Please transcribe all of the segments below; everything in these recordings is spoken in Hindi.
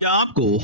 क्या आपको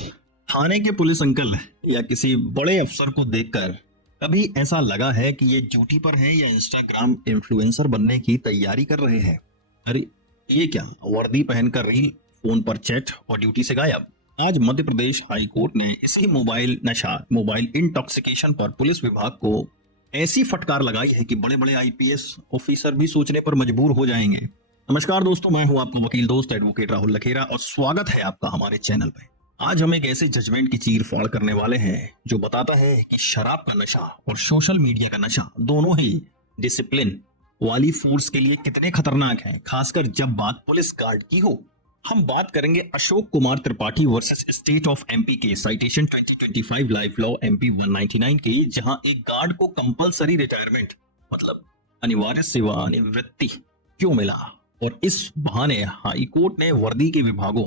थाने के पुलिस अंकल या किसी बड़े अफसर को देखकर कभी ऐसा लगा है कि ये ड्यूटी पर है या इंस्टाग्राम इन्फ्लुएंसर बनने की तैयारी कर रहे हैं? अरे, ये क्या, वर्दी पहनकर रील, फोन पर चैट और ड्यूटी से गायब। आज मध्य प्रदेश हाई कोर्ट ने इसी मोबाइल इंटॉक्सिकेशन पर पुलिस विभाग को ऐसी फटकार लगाई है कि बड़े बड़े आईपीएस ऑफिसर भी सोचने पर मजबूर हो जाएंगे। नमस्कार दोस्तों, मैं हूं आपका वकील दोस्त एडवोकेट राहुल लखेरा और स्वागत है आपका हमारे चैनल पे। आज हम एक ऐसे जजमेंट की चीर फाड़ करने वाले हैं जो बताता है कि शराब का नशा और सोशल मीडिया का नशा दोनों ही डिसिप्लिन वाली फोर्स के लिए कितने खतरनाक हैं, खासकर जब बात पुलिस गार्ड की हो। हम बात करेंगे Ashok Kumar Tripathi versus state of MP के साइटेशन 2025 लाइफ लॉ एमपी 199 की, जहां एक गार्ड को कंपलसरी रिटायरमेंट मतलब अनिवार्य सेवानिवृत्ति क्यों मिला और इस बहाने हाई कोर्ट ने वर्दी के विभागों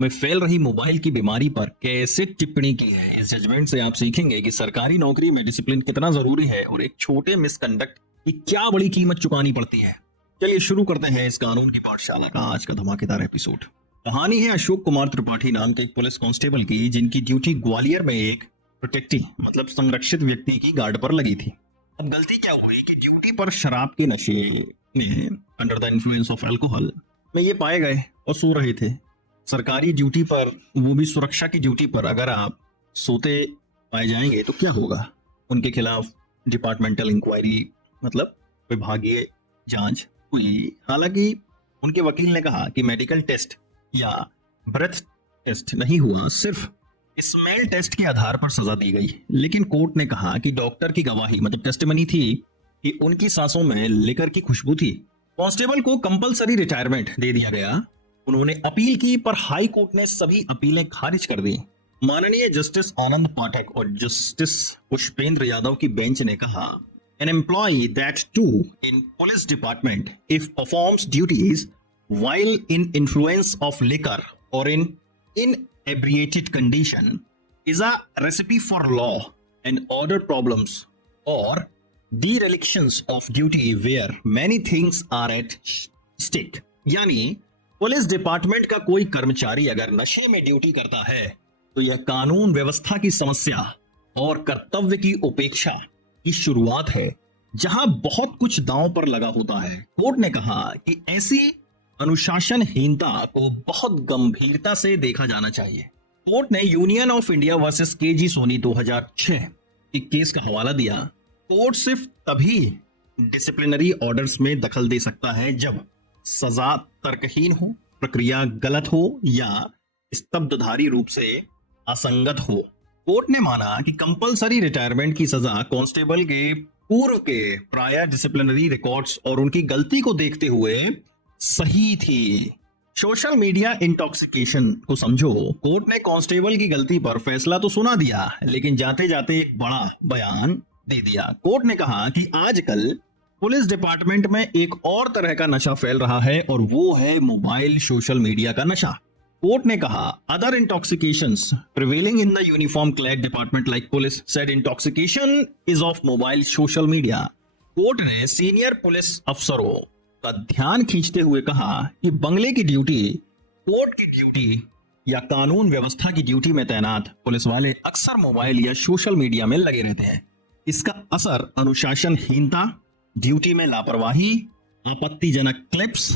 में फैल रही मोबाइल की बीमारी पर कैसे टिप्पणी की है। इस जजमेंट से आप सीखेंगे कि सरकारी नौकरी में डिसिप्लिन कितना जरूरी है और एक छोटे मिसकंडक्ट की क्या बड़ी कीमत चुकानी पड़ती है। चलिए शुरू करते हैं इस कानून की पाठशाला का आज का धमाकेदार एपिसोड। कहानी है अशोक कुमार त्रिपाठी नाम के एक पुलिस कांस्टेबल की, जिनकी ड्यूटी ग्वालियर में एक प्रोटेक्टी मतलब संरक्षित व्यक्ति की गार्ड पर लगी थी। अब गलती क्या हुई कि ड्यूटी पर शराब के नशे में under the influence of alcohol में ये पाए गए और सो रहे थे। सरकारी ड्यूटी पर, वो भी सुरक्षा की ड्यूटी पर, अगर आप सोते पाए जाएंगे तो क्या होगा? उनके खिलाफ डिपार्टमेंटल इंक्वायरी मतलब विभागीय जांच हुई। हालांकि उनके वकील ने कहा कि मेडिकल टेस्ट या ब्रेथ टेस्ट नहीं हुआ, सिर्फ स्मेल टेस्ट के आधार पर सजा दी गई। लेकिन कोर्ट ने कहा कि डॉक्टर की गवाही मतलब टेस्टिमनी थी कि उनकी सांसों में लिकर की खुशबू थी। कांस्टेबल को कंपलसरी रिटायरमेंट दे दिया गया। उन्होंने अपील की पर हाई कोर्ट ने सभी अपीलें खारिज कर दी। माननीय जस्टिस आनंद पाठक और जस्टिस पुष्पेंद्र यादव की बेंच ने कहा, an employee that too in police department if performs duties while in influence of liquor or in inebriated condition is a recipe for law and order problems or derelictions of duty where many things are at stake। यानी पुलिस डिपार्टमेंट का कोई कर्मचारी अगर नशे में ड्यूटी करता है तो यह कानून व्यवस्था की समस्या और कर्तव्य की उपेक्षा की शुरुआत है, जहां बहुत कुछ दांव पर लगा होता है। कोर्ट ने कहा कि ऐसी अनुशासनहीनता को बहुत गंभीरता से देखा जाना चाहिए। कोर्ट ने Union of India versus KG Soni 2006 के केस का हवाला दिया। कोर्ट सिर्फ तभी डिसिप्लिनरी ऑर्डर्स में दखल दे सकता है जब सजा तर्कहीन हो, प्रक्रिया गलत हो या स्तब्धधारी रूप से असंगत हो। कोर्ट ने माना कि कंपलसरी रिटायरमेंट की सजा कांस्टेबल के पूर्व के प्रायर डिसिप्लिनरी रिकॉर्ड्स और उनकी गलती को देखते हुए सही थी। सोशल मीडिया इंटॉक्सिकेशन को समझो। कोर्ट ने कांस्टेबल की गलती पर फैसला तो सुना दिया, लेकिन जाते जाते एक बड़ा बयान दे दिया। कोर्ट ने कहा कि आजकल पुलिस डिपार्टमेंट में एक और तरह का नशा फैल रहा है और वो है मोबाइल सोशल मीडिया का नशा। कोर्ट ने कहा, other intoxications prevailing in the uniform clad department like police said intoxication is of mobile social media. Court ने सीनियर पुलिस अफसरों का ध्यान खींचते हुए कहा कि बंगले की ड्यूटी, कोर्ट की ड्यूटी या कानून व्यवस्था की ड्यूटी में तैनात पुलिस वाले अक्सर मोबाइल या सोशल मीडिया में लगे रहते हैं। इसका असर अनुशासनहीनता, ड्यूटी में लापरवाही, आपत्तिजनक क्लिप्स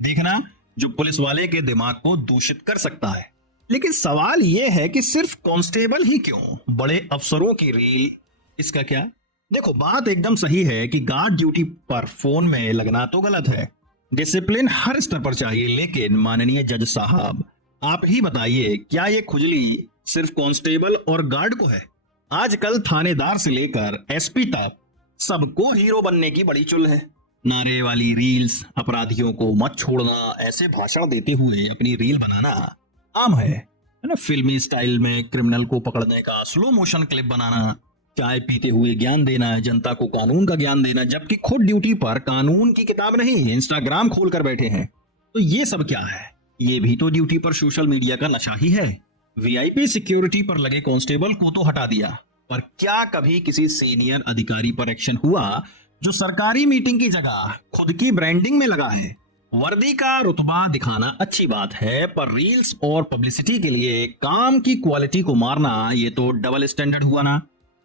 देखना जो पुलिस वाले के दिमाग को दूषित कर सकता है। लेकिन सवाल यह है कि सिर्फ कांस्टेबल ही क्यों, बड़े अफसरों की रील, इसका क्या? देखो, बात एकदम सही है कि गार्ड ड्यूटी पर फोन में लगना तो गलत है। डिसिप्लिन हर स्तर पर चाहिए, लेकिन माननीय जज साहब, आप ही बताइए, क्या ये खुजली सिर्फ कांस्टेबल और गार्ड को है? आजकल थानेदार से लेकर एसपी तक सबको हीरो बनने की बड़ी चुल है। नारे वाली रील्स, अपराधियों को मत छोड़ना ऐसे भाषण देते हुए अपनी रील बनाना आम है ना? फिल्मी स्टाइल में क्रिमिनल को पकड़ने का स्लो मोशन क्लिप बनाना, चाय पीते हुए ज्ञान देना, जनता को कानून का ज्ञान देना, जबकि खुद ड्यूटी पर कानून की किताब नहीं इंस्टाग्राम खोल कर बैठे हैं। तो ये सब क्या है? ये भी तो ड्यूटी पर सोशल मीडिया का नशा ही है। वीआईपी सिक्योरिटी पर लगे कांस्टेबल को तो हटा दिया, पर क्या कभी किसी सीनियर अधिकारी पर एक्शन हुआ जो सरकारी मीटिंग की जगह खुद की ब्रांडिंग में लगा है? वर्दी का रुतबा दिखाना अच्छी बात है, पर रील्स और पब्लिसिटी के लिए काम की क्वालिटी को मारना ये तो डबल स्टैंडर्ड हुआ ना।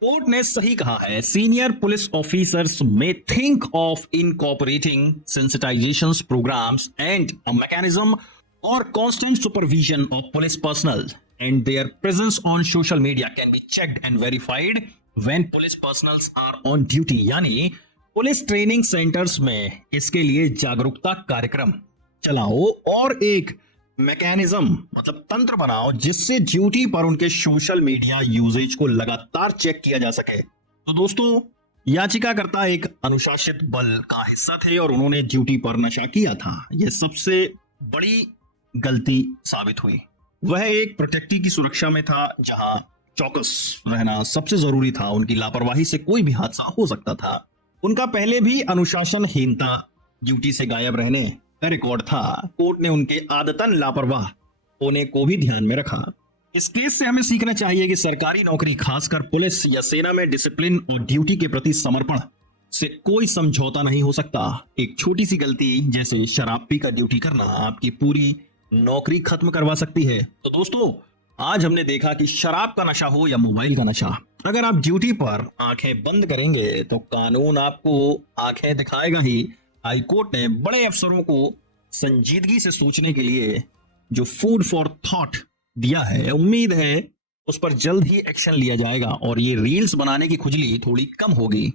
कोर्ट ने सही कहा है, senior police officers may think of incorporating sensitization programmes and a mechanism or constant supervision of police personnel and their presence on social media can be checked and verified when police personnels are on duty. यानी पुलिस ट्रेनिंग सेंटर्स में इसके लिए जागरूकता कार्यक्रम चलाओ और एक मैकेनिज्म मतलब तंत्र बनाओ जिससे ड्यूटी पर उनके सोशल मीडिया यूजेज को लगातार चेक किया जा सके। तो दोस्तों, याचिकाकर्ता एक अनुशासित बल का हिस्सा थे और उन्होंने ड्यूटी पर नशा किया था। यह सबसे बड़ी गलती साबित हुई। वह एक प्रोटेक्टी की सुरक्षा में था जहां चौकस रहना सबसे जरूरी था। उनकी लापरवाही से कोई भी हादसा हो सकता था। उनका पहले भी अनुशासनहीनता, ड्यूटी से गायब रहने का रिकॉर्ड था। कोर्ट ने उनके आदतन लापरवाह होने को भी ध्यान में रखा। इस केस से हमें सीखना चाहिए कि सरकारी नौकरी, खासकर पुलिस या सेना में डिसिप्लिन और ड्यूटी के प्रति समर्पण से कोई समझौता नहीं हो सकता। एक छोटी सी गलती जैसे शराब पीकर ड्यूटी करना आपकी पूरी नौकरी खत्म करवा सकती है। तो दोस्तों, आज हमने देखा कि शराब का नशा हो या मोबाइल का नशा, अगर आप ड्यूटी पर आंखें बंद करेंगे तो कानून आपको आंखें दिखाएगा ही। हाईकोर्ट ने बड़े अफसरों को संजीदगी से सोचने के लिए जो फूड फॉर थॉट दिया है, उम्मीद है उस पर जल्द ही एक्शन लिया जाएगा और ये रील्स बनाने की खुजली थोड़ी कम होगी।